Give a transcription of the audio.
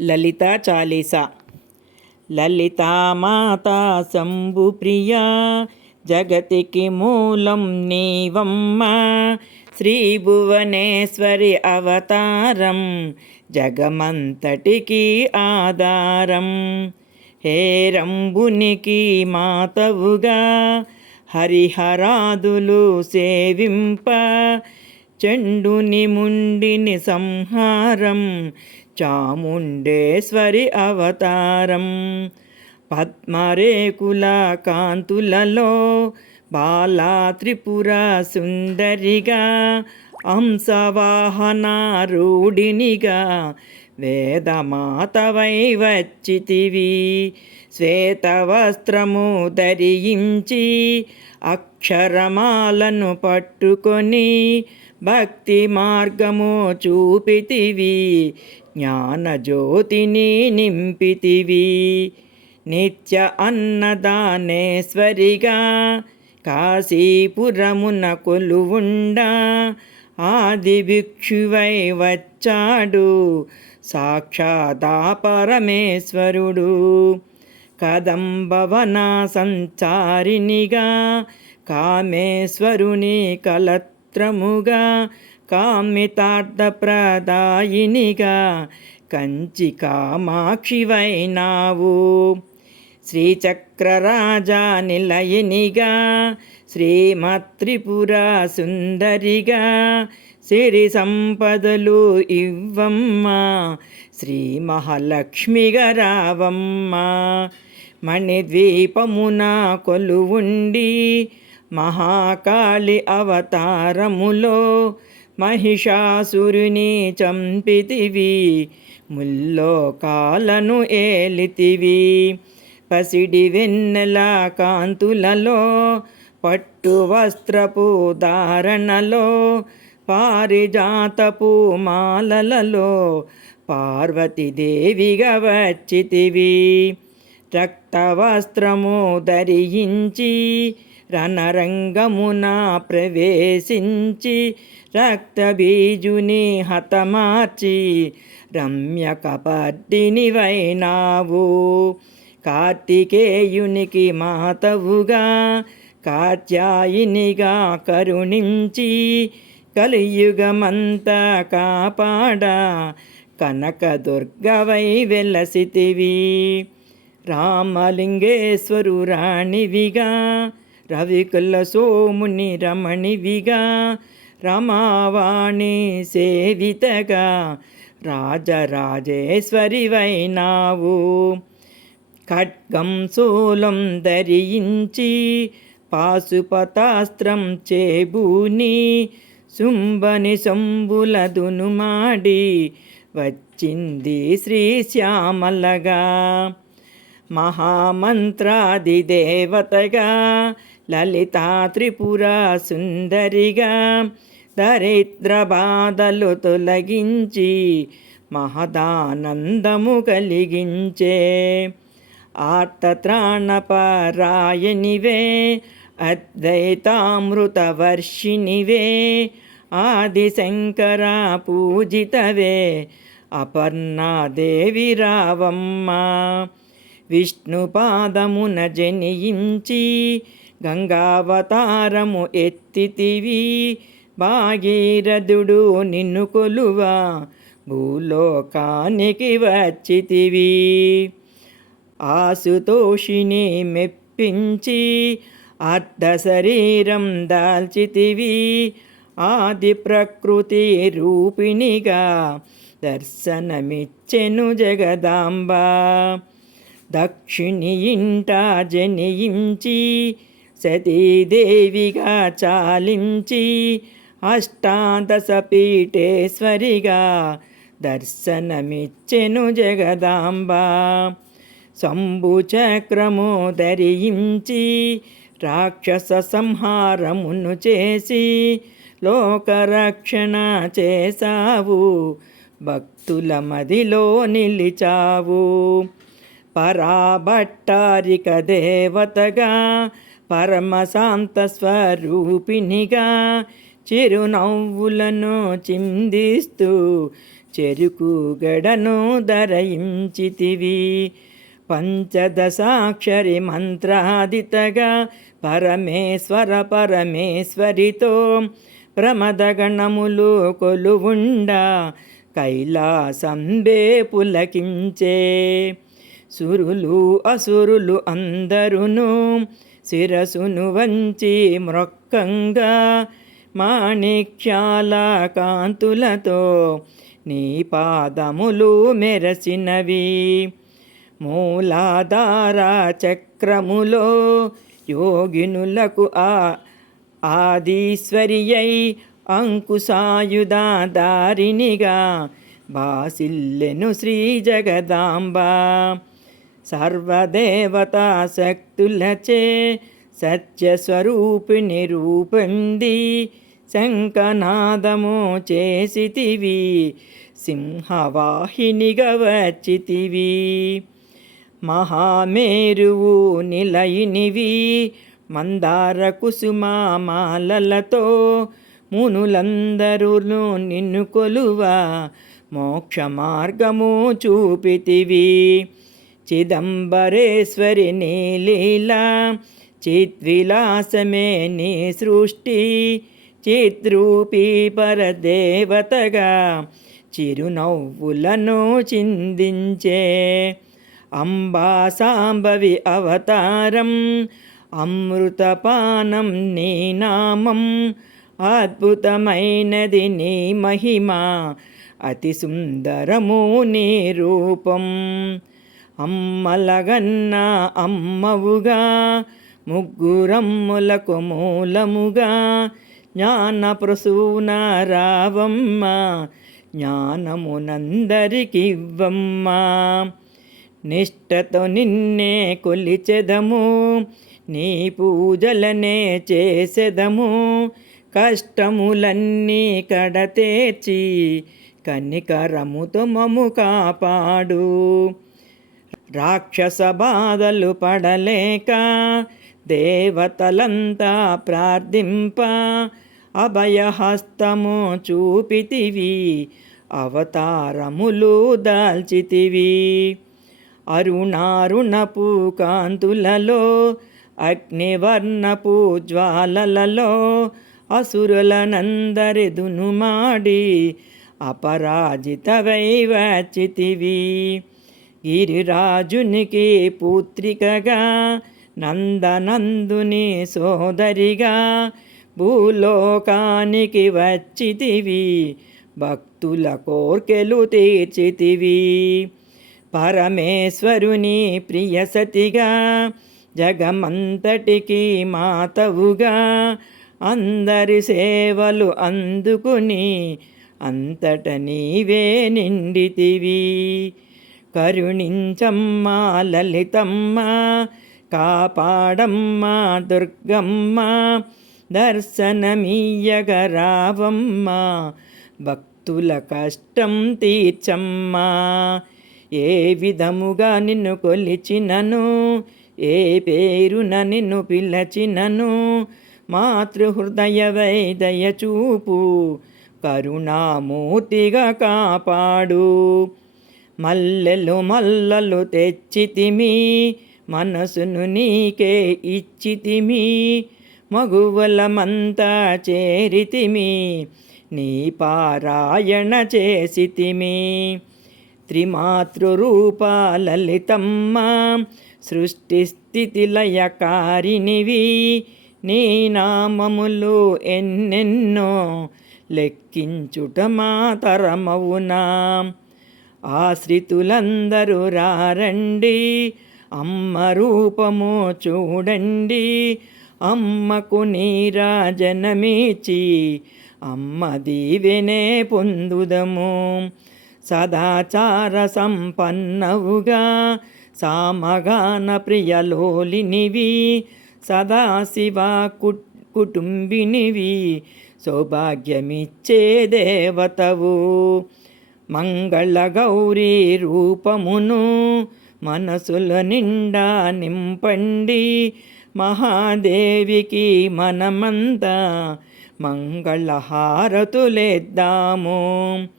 లలితా చాలీసా. లలితా మాతా శంభు ప్రియా, జగతికి మూలం నీవమ్మ. శ్రీ భువనేశ్వరి అవతారం, జగమంతటికి ఆధారం. హేరంబునికి మాతవుగా హరిహరాదులు సేవింప, చండుని ముండిని సంహారం, చాముండేశ్వరి అవతారం. పద్మరేకుల కాంతులలో బాలా త్రిపుర సుందరిగా, హంసవాహనారూఢినిగా వేదమాతవై వచ్చితివి. శ్వేతవస్త్రము ధరించి అక్షరమాలను పట్టుకొని భక్తి మార్గము చూపితివి. జ్ఞానజ్యోతిని నింపితివి. నిత్య అన్నదానేశ్వరిగా కాశీపురమున కొలువుండా, ఆది భిక్షువై వచ్చాడు సాక్షాదా పరమేశ్వరుడు. కదంబవన సంచారినిగా కామేశ్వరుని కలత్రముగా, కామితార్థప్రదాయినిగా కంచి కామాక్షివైనావు. శ్రీచక్రరాజా నిలయనిగా శ్రీమత్రిపుర సుందరిగా, సిరి సంపదలు ఇవ్వమ్మ శ్రీ మహాలక్ష్మిగా రావమ్మ. మణిద్వీపమున కొలువుండి మహాకాళి అవతారములో మహిషాసురుని చంపితివి. ముల్లోకాలను ఏలితివి. పసిడి వెన్నెల కాంతులలో పట్టు వస్త్రపు ధారణలో, పారిజాతపు మాలలలో పార్వతీదేవిగా వచ్చితివి. రక్తవస్త్రము ధరించి రణరంగమున ప్రవేశించి, రక్తబీజుని హతమార్చి రమ్యకపర్దినివైనావు. కార్తికేయునికి మాతవుగా కాత్యాయినిగా కరుణించి, కలియుగమంతా కాపాడ కనకదుర్గవై వెలసితివి. రామలింగేశ్వరు రాణివిగా రవికుల సోముని రమణివిగా, రమావాణి సేవితగా రాజరాజేశ్వరివైనావు. ఖడ్గం శూలం ధరించి పాశుపతాస్త్రం చేబూని, శుంభని శంభుల దునుమాడి వచ్చింది శ్రీశ్యామలగా. మహామంత్రాదిదేవతగా లలితా త్రిపుర సుందరిగా, దరిద్ర బాధలు తొలగించి మహదానందము కలిగించే. ఆర్తత్రాణపరాయనివే అద్వైతామృతవర్షిణివే, ఆదిశంకర పూజితవే అపర్ణాదేవి రావమ్మ. విష్ణుపాదమున జనించి గంగావతారము ఎత్తితివి. భాగీరథుడు నిన్ను కొలువా భూలోకానికి వచ్చితివి. ఆశుతోషిని మెప్పించి అర్ధ శరీరం దాల్చితివి. ఆది ప్రకృతి రూపిణిగా దర్శనమిచ్చెను జగదాంబ. దక్షిణి ఇంట జనించి సతీదేవిగా చాలించి, అష్టాదశ పీఠేశ్వరిగా దర్శనమిచ్చెను జగదాంబ. శంభుచక్రము ధరించి రాక్షస సంహారమును చేసి లోకరక్షణ చేసావు. భక్తుల మదిలో నిలిచావు. పరాభట్టారిక దేవతగా పరమశాంత స్వరూపిణిగా చిరునవ్వులను చిందిస్తూ చెరుకు గడను ధరయించితివి. పంచదశాక్షరి మంత్రాదితగా పరమేశ్వర పరమేశ్వరితో ప్రమదగణములు కొలువుండా కైలాసంబే పులకించే. సురులు అసురులు అందరును శిరసును వంచి మ్రొక్కంగా మాణిక్యాల కాంతులతో నీ పాదములు మెరసినవి. మూలాధార చక్రములో యోగినులకు ఆదీశ్వరియై అంకుశాయుధాధారిణిగా బాసిల్లెను శ్రీ జగదాంబ. సర్వదేవతా శక్తులచే సత్యస్వరూపిణి రూపొంది శంఖనాదము చేసితివి. సింహవాహినిగా వచ్చితివి. మహామేరువు నిలయినివి. మందార కుసుమాలతో మునులందరూ నిన్ను కొలువా మోక్ష మార్గము చూపితివి. చిదంబరేశ్వరి నీ లీలా చిద్విలాసమే నీ సృష్టి. చిద్రూపీ పరదేవతగా చిరునవ్వులను చిందించే. అంబా సాంబవి అవతారం అమృతపానం నీ నామం. అద్భుతమైనది నీ మహిమ అతి సుందరము నీ రూపం. అమ్మలగన్న అమ్మవుగా ముగ్గురమ్ములకు మూలముగా జ్ఞాన ప్రసూన రావమ్మ జ్ఞానమునందరికివ్వమ్మ. నిష్టతో నిన్నే కొలిచెదము నీ పూజలనే చేసెదము. కష్టములన్నీ కడతేర్చి కనికరముతో మము కాపాడు. రాక్షస బాధలు పడలేక దేవతలంతా ప్రార్థింప అభయహస్తము చూపితివి. అవతారములు దాల్చితివి. అరుణారుణపు కాంతులలో అగ్నివర్ణపు జ్వాలలలో అసురులనందరి దునుమాడి అపరాజితవై వచ్చితివి. గిరిరాజునికి పుత్రికగా నందనందుని సోదరిగా భూలోకానికి వచ్చితివి. భక్తుల కోర్కెలు తీర్చితివి. పరమేశ్వరుని ప్రియసతిగా జగమంతటికి మాతవుగా అందరి సేవలు అందుకుని అంతట నీవే నిండితివి. కరుణించమ్మ లలితమ్మ కాపాడమ్మ దుర్గమ్మ దర్శనమీయగరావమ్మ భక్తుల కష్టం తీర్చమ్మ. ఏ విధముగా నిన్ను కొలిచినను ఏ పేరున నిన్ను పిలచినను మాతృహృదయవై దయచూపు కరుణామూర్తిగా కాపాడు. మల్లెలు మల్లలు తెచ్చితిమి మనసును నీకే ఇచ్చితిమి. మగువలమంతా చేరితిమి నీ పారాయణ చేసితిమి. త్రిమాతృరూప లలితమ్మ సృష్టి స్థితి లయకారినివి. నీ నామములు ఎన్నెన్నో లెక్కించుట మాతరమవునా. ఆశ్రితులందరూ రారండి అమ్మ రూపము చూడండి. అమ్మకు నీరాజనమిచ్చి అమ్మ దీవెనే పొందుదము. సదాచార సంపన్నవుగా సామగాన ప్రియలోలినివి. సదాశివ కుటుంబినివి సౌభాగ్యమిచ్చే దేవతవు. మంగళ గౌరీ రూపమును మనసుల నిండా నింపండి. మహాదేవికి మనమంతా మంగళహారతులేద్దాము.